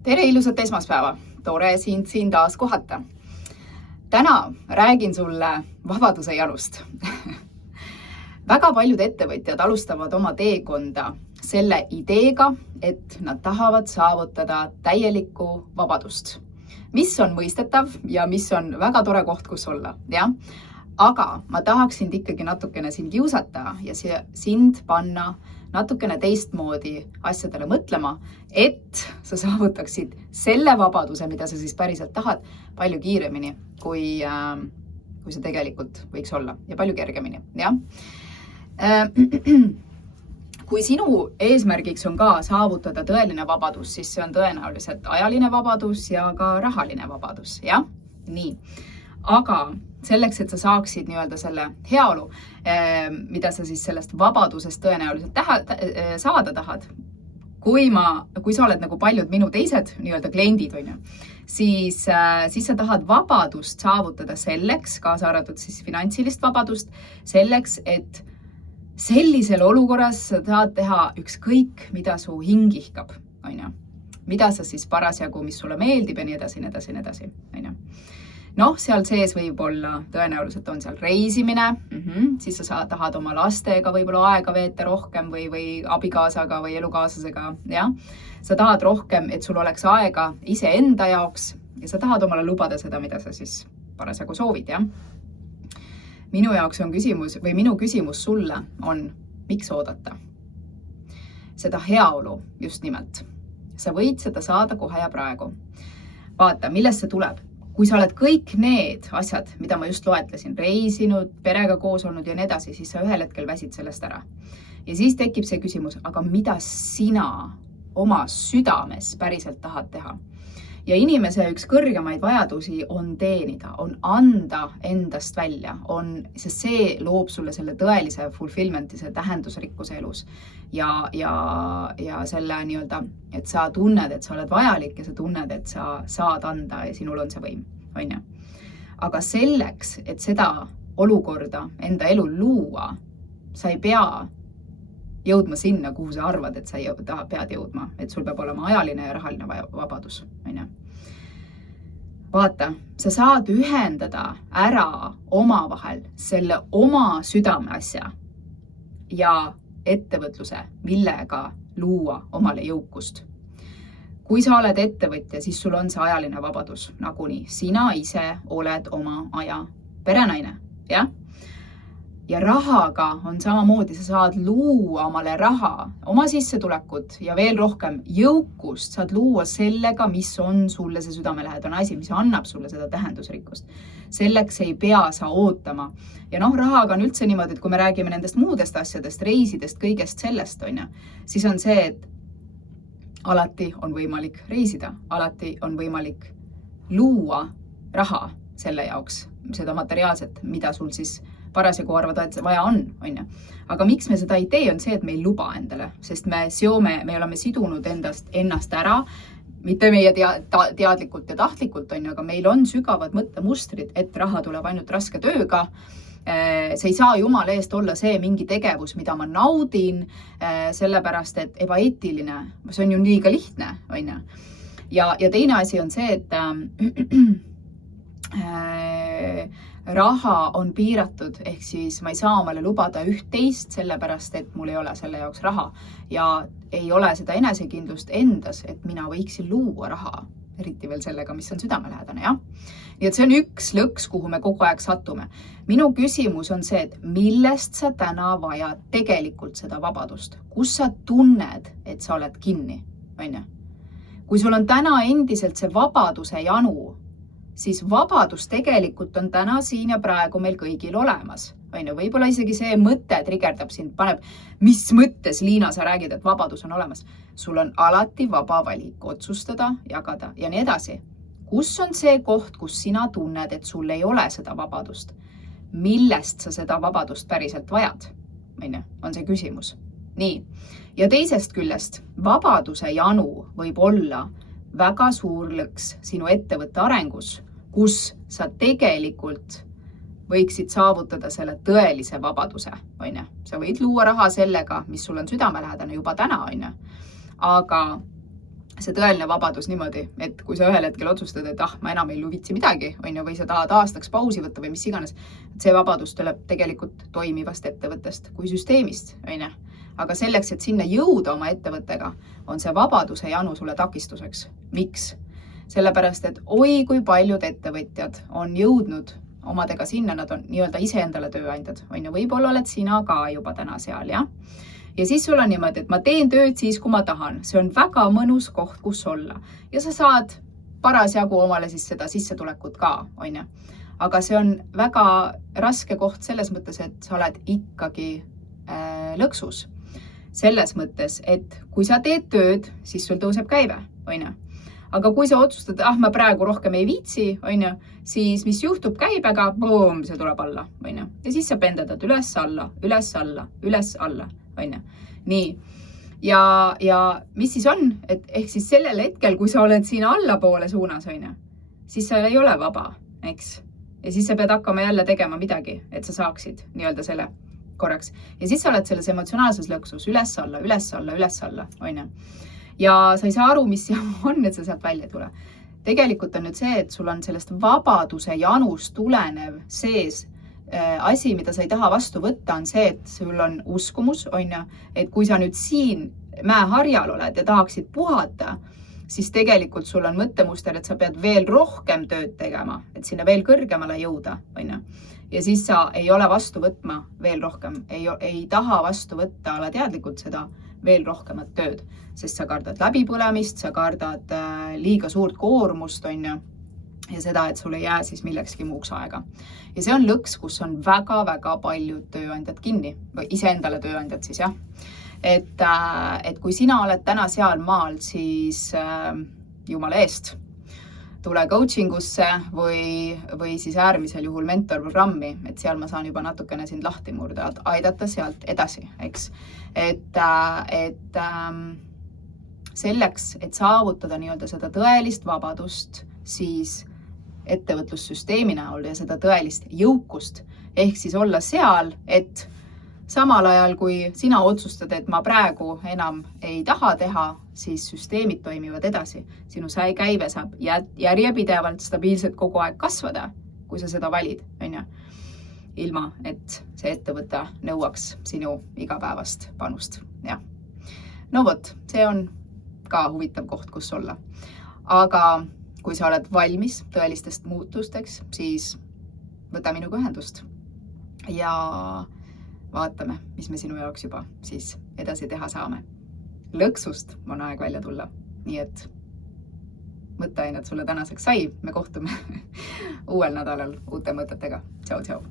Tere ilusat esmaspäeva, tore sind siin taas kohata. Täna räägin sulle vabaduse jalust. Väga paljud ettevõtjad alustavad oma teekonda selle ideega, et nad tahavad saavutada täielikku vabadust, mis on mõistetav ja mis on väga tore koht, kus olla. Ja? Aga ma tahaksin ikkagi natukene sind kiusata ja sind panna natukene teistmoodi asjadele mõtlema, et sa saavutaksid selle vabaduse, mida sa siis päriselt tahad, palju kiiremini, kui see tegelikult võiks olla ja palju kergemini. Ja? Kui sinu eesmärgiks on ka saavutada tõeline vabadus, siis see on tõenäoliselt ajaline vabadus ja ka rahaline vabadus. Ja? Nii. Aga selleks, et sa saaksid nii-öelda selle heaolu, mida sa siis sellest vabadusest tõenäoliselt saada tahad, kui sa oled nagu paljud minu teised nii-öelda kliendid, siis sa tahad vabadust saavutada selleks, kaasa arvatud siis finantsilist vabadust, selleks, et sellisel olukorras sa tahad teha ükskõik, mida su hing ihkab, mida sa siis parasjagu, mis sulle meeldib ja nii edasi. Seal sees võib olla, tõenäoliselt on seal reisimine, siis sa tahad oma lastega võib-olla aega veeta rohkem või abikaasaga või elukaaslasega. Ja? Sa tahad rohkem, et sul oleks aega iseenda jaoks ja sa tahad omale lubada seda, mida sa siis parasjagu soovid. Ja? Minu jaoks on minu küsimus sulle on, miks oodata? Seda heaolu just nimelt. Sa võid seda saada kohe ja praegu. Vaata, millest see tuleb? Kui sa oled kõik need asjad, mida ma just loetlesin, reisinud, perega koos olnud ja nii edasi, siis sa ühel hetkel väsid sellest ära. Ja siis tekib see küsimus, aga mida sina oma südames päriselt tahad teha? Ja inimese üks kõrgemaid vajadusi on teenida, on anda endast välja, sest see loob sulle selle tõelise fulfillmenti, see tähendusrikkuse elus. Ja selle nii-öelda, et sa tunned, et sa oled vajalik ja sa tunned, et sa saad anda ja sinul on see võim. Aga selleks, et seda olukorda enda elu luua, sa ei pea jõudma sinna, kuhu sa arvad, et sa pead jõudma, et sul peab olema ajaline ja rahaline vabadus. Vaata, sa saad ühendada ära omavahel selle oma südame asja ja ettevõtluse, millega luua omale jõukust. Kui sa oled ettevõtja, siis sul on see ajaline vabadus, naguni sina ise oled oma aja perenaine. Ja? Ja rahaga on samamoodi, sa saad luua omale raha, oma sissetulekut ja veel rohkem jõukust saad luua sellega, mis on sulle see südamelähedane asi, mis annab sulle seda tähendusrikkust. Selleks ei pea sa ootama. Ja rahaga on üldse niimoodi, et kui me räägime nendest muudest asjadest, reisidest, kõigest sellest, siis on see, et alati on võimalik reisida, alati on võimalik luua raha selle jaoks, seda materiaalset, mida sul siis parasjagu arvada, et see vaja on. Aga miks me seda ei tee, on see, et me ei luba endale, sest me oleme sidunud ennast ära, mitte meie teadlikult ja tahtlikult, aga meil on sügavad mõttemustrid, et raha tuleb ainult raske tööga. See ei saa jumala eest olla see mingi tegevus, mida ma naudin, sellepärast, et ebaeetiline, see on ju liiga lihtne. Ja teine asi on see, et raha on piiratud, ehk siis ma ei saa omale lubada üht-teist, sellepärast, et mul ei ole selle jaoks raha ja ei ole seda enesekindlust endas, et mina võiksin luua raha, eriti veel sellega, mis on südamelähedane. Ja? Nii et see on üks lõks, kuhu me kogu aeg satume. Minu küsimus on see, et millest sa täna vajad tegelikult seda vabadust? Kus sa tunned, et sa oled kinni? Kui sul on täna endiselt see vabaduse janu, siis vabadus tegelikult on täna siin ja praegu meil kõigil olemas. Võib-olla isegi see mõte trigerdab sind, paneb, mis mõttes, Liina, sa räägid, et vabadus on olemas. Sul on alati vaba valik otsustada, jagada ja nii edasi. Kus on see koht, kus sina tunned, et sul ei ole seda vabadust? Millest sa seda vabadust päriselt vajad? On see küsimus. Nii. Ja teisest küljest, vabaduse janu võib olla väga suur lõks sinu ettevõtte arengus, kus sa tegelikult võiksid saavutada selle tõelise vabaduse. Sa võid luua raha sellega, mis sul on südamelähedane juba täna. Aga see tõeline vabadus niimoodi, et kui sa ühel hetkel otsustad, et ma enam ei luvitsi midagi, või sa tahad aastaks pausi võtta või mis iganes, et see vabadus tuleb tegelikult toimivast ettevõttest kui süsteemist, Aga selleks, et sinna jõuda oma ettevõttega, on see vabaduse janu sulle takistuseks. Miks? Sellepärast, et oi, kui paljud ettevõtjad on jõudnud omadega sinna, nad on nii-öelda iseendale tööandjad. Võib-olla oled sina ka juba täna seal, jah? Ja siis sul on niimoodi, et ma teen tööd siis, kui ma tahan. See on väga mõnus koht, kus olla. Ja sa saad parasjagu omale siis seda sissetulekut ka, Aga see on väga raske koht selles mõttes, et sa oled ikkagi lõksus. Selles mõttes, et kui sa teed tööd, siis sul tõuseb käive, Aga kui sa otsustad, ma praegu rohkem ei viitsi, siis mis juhtub käibega, boom, see tuleb alla, Ja siis sa pendedad üles alla, üles alla, üles alla, Nii. Ja mis siis on, et ehk siis sellel hetkel, kui sa oled siin allapoole suunas, siis sa ei ole vaba, eks? Ja siis sa pead hakkama jälle tegema midagi, et sa saaksid nii-öelda selle korraks. Ja siis sa oled selles emotsionaalses lõksus üles alla, üles alla, üles alla, Ja sa ei saa aru, mis on, et sa sealt välja ei tule. Tegelikult on nüüd see, et sul on sellest vabaduse janust tulenev sees asi, mida sa ei taha vastu võtta, on see, et sul on uskumus, et kui sa nüüd siin mäeharjal oled ja tahaksid puhata, siis tegelikult sul on mõttemuster, et sa pead veel rohkem tööd tegema, et sinna veel kõrgemale jõuda, Ja siis sa ei ole vastu võtma veel rohkem, ei taha vastu võtta alateadlikult seda veel rohkemat tööd, sest sa kardad läbipõlemist, sa kardad liiga suurt koormust, ja seda, et sul ei jää siis millekski muuks aega. Ja see on lõks, kus on väga-väga paljud tööandjad kinni, või iseendale tööandjad siis, jah. Et kui sina oled täna seal maal, siis jumala eest, tule coachingusse või siis äärmisel juhul mentorprogrammi, et seal ma saan juba natukene sind lahti murda, aidata sealt edasi, eks. Et selleks, et saavutada nii-öelda seda tõelist vabadust, siis ettevõtlussüsteemi näol ja seda tõelist jõukust, ehk siis olla seal, et samal ajal, kui sina otsustad, et ma praegu enam ei taha teha, siis süsteemid toimivad edasi. Sinu käive saab järjepidevalt stabiilselt kogu aeg kasvada, kui sa seda valid, ilma, et see ettevõte nõuaks sinu igapäevast panust. Ja. No vot, see on ka huvitav koht, kus olla. Aga kui sa oled valmis tõelistest muutusteks, siis võta minuga ühendust ja vaatame, mis me sinu jaoks juba siis edasi teha saame. Lõksust on aeg välja tulla, nii et mõtteainet sulle tänaseks sai. Me kohtume uuel nädalal uute mõtetega. Tšau, tšau!